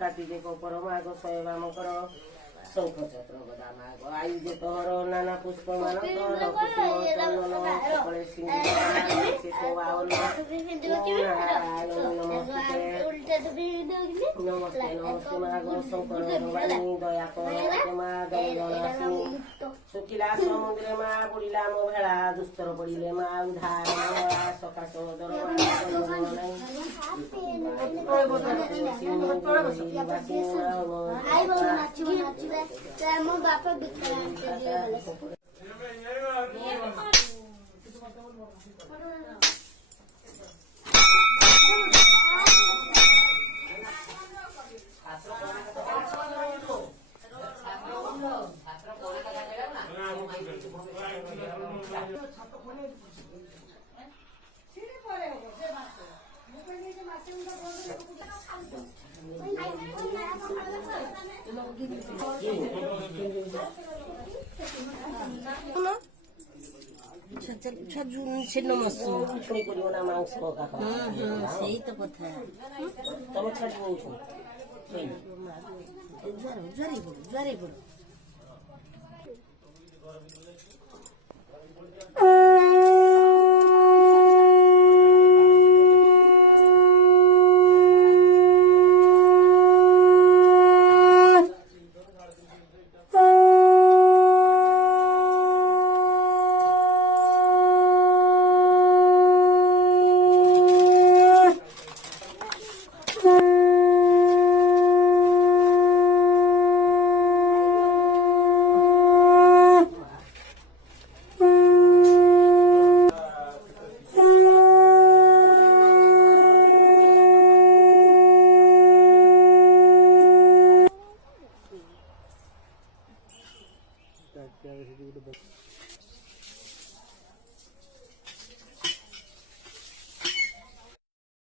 কাটিতে পরমাগ শৈবামকর শঙ্খ চক্র গদামাগ আয়ুজে তোহর নানা পুষ্পমান সকলে সিংহে শোভাবন নমস্তে নমস্তে মাগ শঙ্কর ভবানী দয়া কর মা গণনাশিনী শুকিলা সমুদ্রে মা পড়িলা মো ভেড়া দুস্তর পড়িলে মা উদ্ধার সকাশ ମୋ ବାପା ବିକ୍ରାନ୍ତ ছিন্ন মাছ ছুঁই করিব না মাংস সেই তো কথা তবে ছাড় বলছো জ্বরে বলো क्या